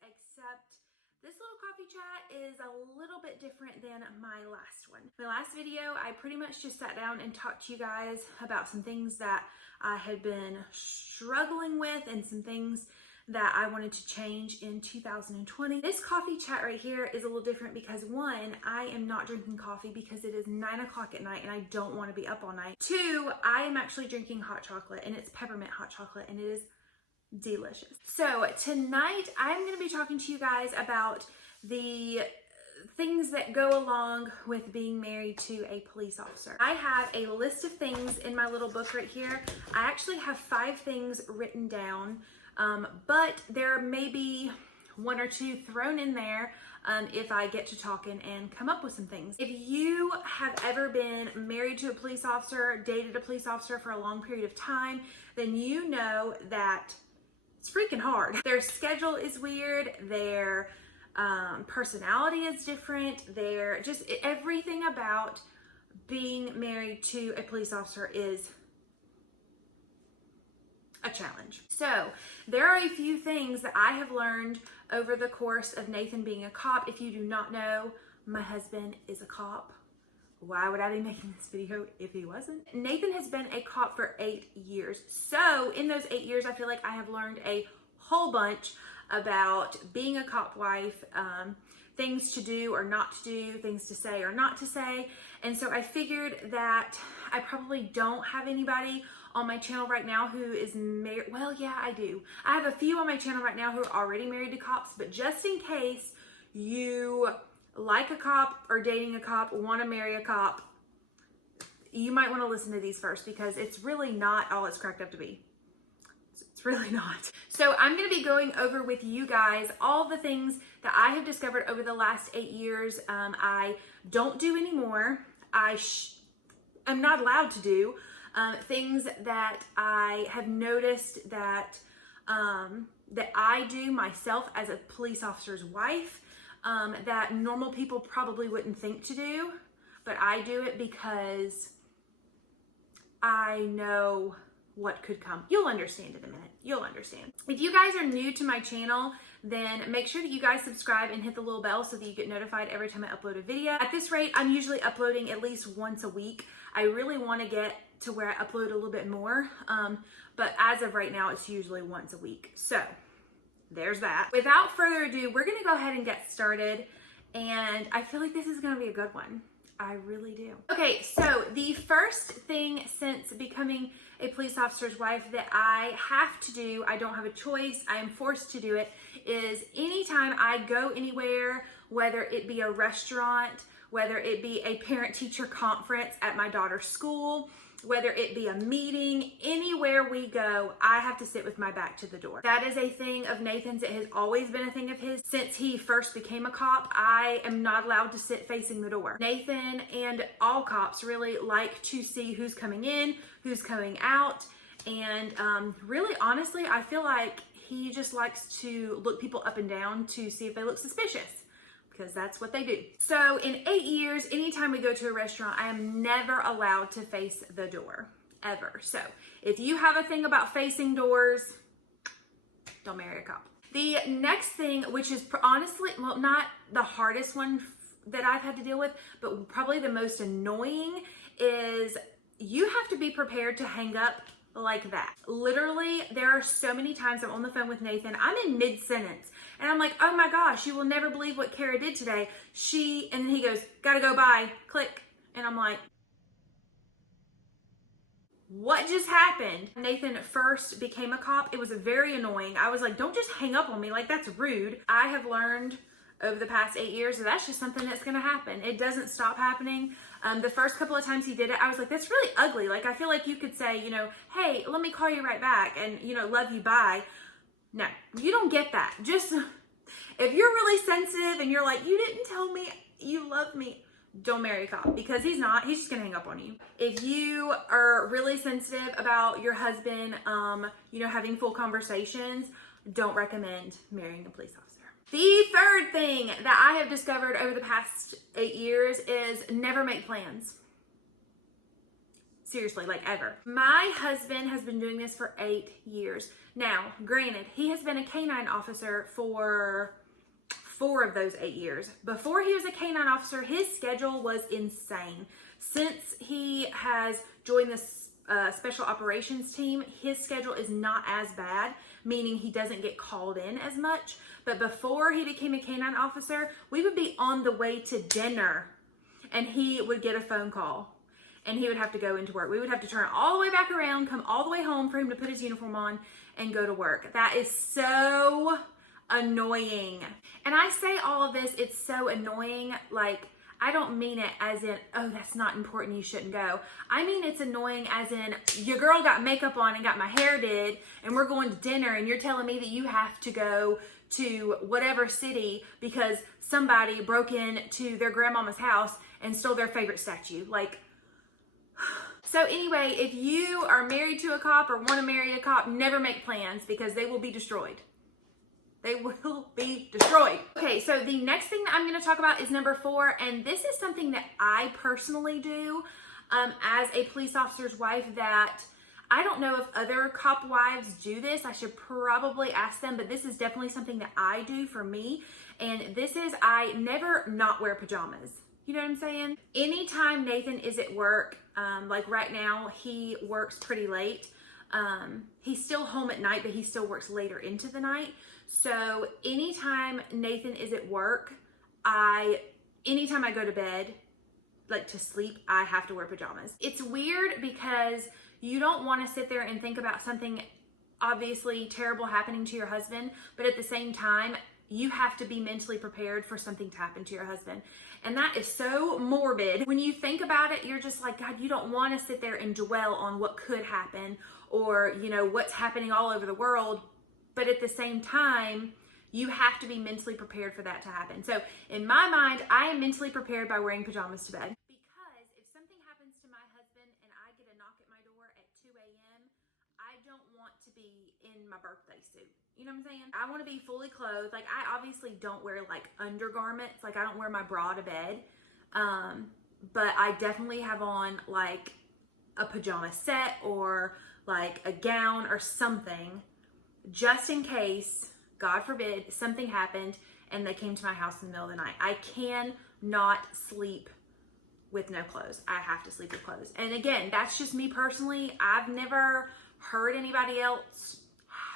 Except this little coffee chat is a little bit different than my last one. My last video, I pretty much just sat down and talked to you guys about some things that I had been struggling with and some things that I wanted to change in 2020. This coffee chat right here is a little different because one, I am not drinking coffee because it is 9 o'clock at night and I don't want to be up all night. Two, I am actually drinking hot chocolate and it's peppermint hot chocolate and it is delicious. So tonight I'm going to be talking to you guys about the things that go along with being married to a police officer. I have a list of things in my little book right here. I actually have 5 things written down, but there may be 1 or 2 thrown in there if I get to talking and come up with some things. If you have ever been married to a police officer, dated a police officer for a long period of time, then you know that it's freaking hard. Their schedule is weird. Their personality is different. They're just everything about being married to a police officer is a challenge. So there are a few things that I have learned over the course of Nathan being a cop. If you do not know, my husband is a cop. Why would I be making this video if he wasn't? Nathan has been a cop for 8 years. So in those 8 years, I feel like I have learned a whole bunch about being a cop wife, things to do or not to do, things to say or not to say. And so I figured that I probably don't have anybody on my channel right now who is married. Well, yeah, I do. I have a few on my channel right now who are already married to cops, but just in case you like a cop or dating a cop, want to marry a cop, you might want to listen to these first because it's really not all it's cracked up to be. It's really not. So I'm going to be going over with you guys all the things that I have discovered over the last 8 years. I don't do anymore. I'm not allowed to do things that I have noticed that that I do myself as a police officer's wife. That normal people probably wouldn't think to do, but I do it because I know what could come. You'll understand in a minute. You'll understand. If you guys are new to my channel, then make sure that you guys subscribe and hit the little bell so that you get notified every time I upload a video. At this rate, I'm usually uploading at least once a week. I really want to get to where I upload a little bit more, but as of right now, it's usually once a week. So there's that. Without further ado, we're gonna go ahead and get started, and I feel like this is gonna be a good one. I really do. Okay, so the first thing since becoming a police officer's wife that I have to do, I don't have a choice, I am forced to do it, is anytime I go anywhere, whether it be a restaurant, whether it be a parent-teacher conference at my daughter's school, whether it be a meeting, anywhere we go, I have to sit with my back to the door. That is a thing of Nathan's. It has always been a thing of his. Since he first became a cop, I am not allowed to sit facing the door. Nathan and all cops really like to see who's coming in, who's coming out, and really, honestly, I feel like he just likes to look people up and down to see if they look suspicious, because that's what they do. So in 8 years, anytime we go to a restaurant, I am never allowed to face the door, ever. So if you have a thing about facing doors, don't marry a cop. The next thing, which is honestly, well, not the hardest one that I've had to deal with, but probably the most annoying, is you have to be prepared to hang up like that. Literally, there are so many times I'm on the phone with Nathan, I'm in mid-sentence, and I'm like, oh my gosh, you will never believe what Kara did today. And then he goes, gotta go, bye, click. And I'm like, what just happened? Nathan first became a cop. It was very annoying. I was like, don't just hang up on me. Like, that's rude. I have learned over the past 8 years that that's just something that's going to happen. It doesn't stop happening. The first couple of times he did it, I was like, that's really ugly. Like, I feel like you could say, you know, hey, let me call you right back and, you know, love you, bye. No, you don't get that. Just, if you're really sensitive and you're like, you didn't tell me you love me, don't marry a cop, because he's not. He's just gonna hang up on you. If you are really sensitive about your husband, you know, having full conversations, don't recommend marrying a police officer. The third thing that I have discovered over the past 8 years is never make plans. Seriously, like ever. My husband has been doing this for 8 years. Now, granted, he has been a canine officer for 4 of those 8 years. Before he was a canine officer, his schedule was insane. Since he has joined this special operations team, his schedule is not as bad, meaning he doesn't get called in as much. But before he became a canine officer, we would be on the way to dinner and he would get a phone call and he would have to go into work. We would have to turn all the way back around, come all the way home for him to put his uniform on and go to work. That is so annoying. And I say all of this, it's so annoying, like, I don't mean it as in, oh, that's not important, you shouldn't go. I mean it's annoying as in, your girl got makeup on and got my hair did, and we're going to dinner, and you're telling me that you have to go to whatever city because somebody broke into their grandmama's house and stole their favorite statue. Like, so anyway, if you are married to a cop or want to marry a cop, never make plans because they will be destroyed. They will be destroyed. Okay, so the next thing that I'm going to talk about is number 4, and this is something that I personally do as a police officer's wife that I don't know if other cop wives do this. I should probably ask them, but this is definitely something that I do for me, and this is I never not wear pajamas. You know what I'm saying? Anytime Nathan is at work, like right now, he works pretty late. He's still home at night, but he still works later into the night. So anytime Nathan is at work, anytime I go to bed, like to sleep, I have to wear pajamas. It's weird because you don't want to sit there and think about something obviously terrible happening to your husband, but at the same time, you have to be mentally prepared for something to happen to your husband. And that is so morbid. When you think about it, you're just like, God, you don't want to sit there and dwell on what could happen or, you know, what's happening all over the world. But at the same time, you have to be mentally prepared for that to happen. So in my mind, I am mentally prepared by wearing pajamas to bed. Because if something happens to my husband and I get a knock at my door at 2 a.m., I don't want to be in my birthday suit. You know what I'm saying? I want to be fully clothed. Like, I obviously don't wear like undergarments. Like, I don't wear my bra to bed. But I definitely have on like a pajama set or like a gown or something, just in case, God forbid, something happened and they came to my house in the middle of the night. I cannot sleep with no clothes. I have to sleep with clothes. And again, that's just me personally. I've never heard anybody else,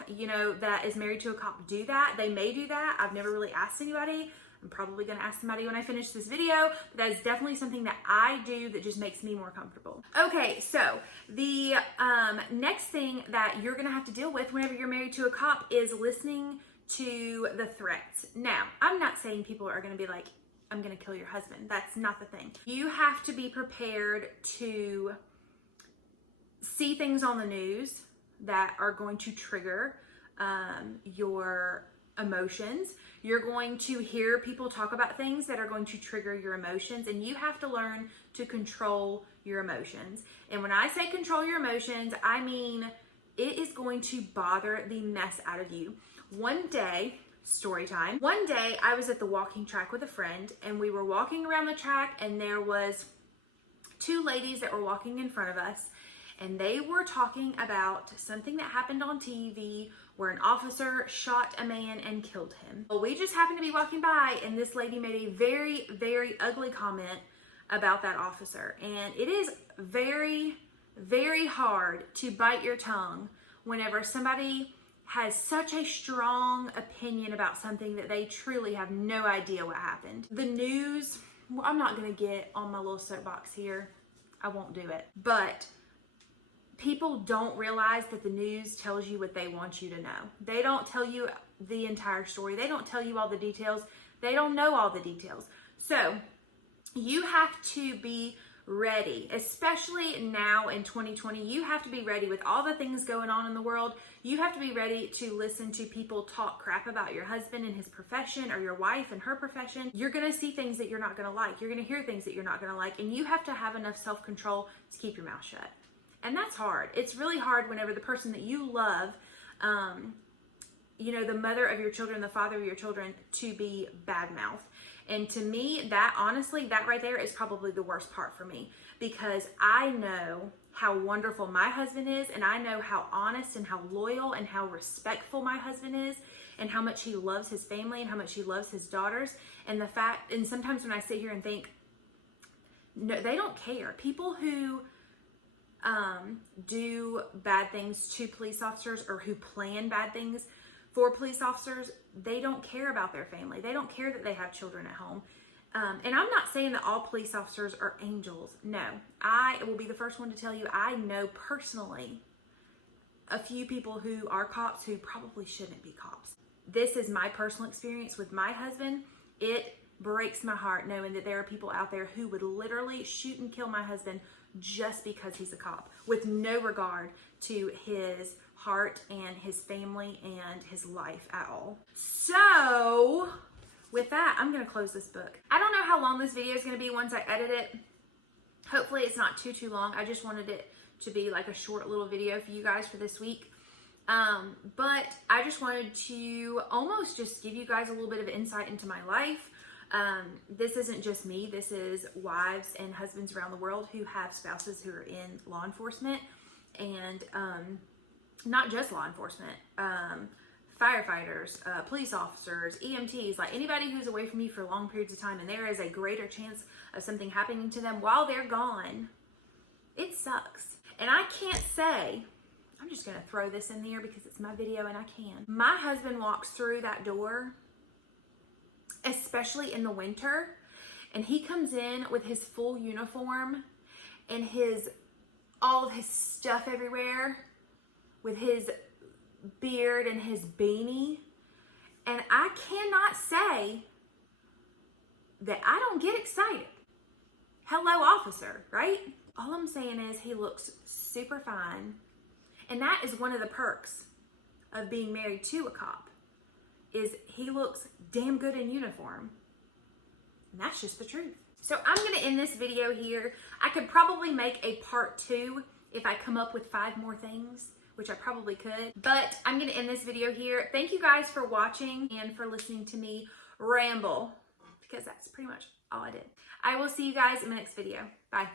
you know, that is married to a cop do that. They may do that. I've never really asked anybody. I'm probably going to ask somebody when I finish this video, but that is definitely something that I do that just makes me more comfortable. Okay, so the next thing that you're going to have to deal with whenever you're married to a cop is listening to the threats. Now, I'm not saying people are going to be like, I'm going to kill your husband. That's not the thing. You have to be prepared to see things on the news that are going to trigger your emotions. You're going to hear people talk about things that are going to trigger your emotions, and you have to learn to control your emotions. And when I say control your emotions, I mean it is going to bother the mess out of you. One day, story time. One day I was at the walking track with a friend, and we were walking around the track, and there was 2 ladies that were walking in front of us, and they were talking about something that happened on TV where an officer shot a man and killed him. Well, we just happened to be walking by and this lady made a very, very ugly comment about that officer. And it is very, very hard to bite your tongue whenever somebody has such a strong opinion about something that they truly have no idea what happened. The news, well, I'm not gonna get on my little soapbox here. I won't do it. But people don't realize that the news tells you what they want you to know. They don't tell you the entire story. They don't tell you all the details. They don't know all the details. So you have to be ready, especially now in 2020. You have to be ready with all the things going on in the world. You have to be ready to listen to people talk crap about your husband and his profession, or your wife and her profession. You're going to see things that you're not going to like. You're going to hear things that you're not going to like. And you have to have enough self-control to keep your mouth shut. And that's hard. It's really hard whenever the person that you love, the mother of your children, the father of your children, to be bad-mouthed. And to me, that honestly, that right there is probably the worst part for me, because I know how wonderful my husband is, and I know how honest and how loyal and how respectful my husband is, and how much he loves his family and how much he loves his daughters. And and sometimes when I sit here and think, no, they don't care. People who do bad things to police officers, or who plan bad things for police officers, they don't care about their family. They don't care that they have children at home. And I'm not saying that all police officers are angels. No, I will be the first one to tell you, I know personally a few people who are cops who probably shouldn't be cops. This is my personal experience with my husband. It breaks my heart knowing that there are people out there who would literally shoot and kill my husband just because he's a cop, with no regard to his heart and his family and his life at all. So with that, I'm going to close this book. I don't know how long this video is going to be once I edit it. Hopefully it's not too long. I just wanted it to be like a short little video for you guys for this week. But I just wanted to almost just give you guys a little bit of insight into my life. This isn't just me. This is wives and husbands around the world who have spouses who are in law enforcement, and not just law enforcement, firefighters, police officers, EMTs, like anybody who's away from you for long periods of time, and there is a greater chance of something happening to them while they're gone. It sucks. And I can't say, I'm just going to throw this in there because it's my video and I can. My husband walks through that door, especially in the winter, and he comes in with his full uniform and all of his stuff everywhere, with his beard and his beanie, and I cannot say that I don't get excited. Hello, officer, right? All I'm saying is he looks super fine, and that is one of the perks of being married to a cop, is he looks damn good in uniform. And that's just the truth. So I'm going to end this video here. I could probably make a part 2 if I come up with 5 more things, which I probably could. But I'm going to end this video here. Thank you guys for watching and for listening to me ramble, because that's pretty much all I did. I will see you guys in the next video. Bye.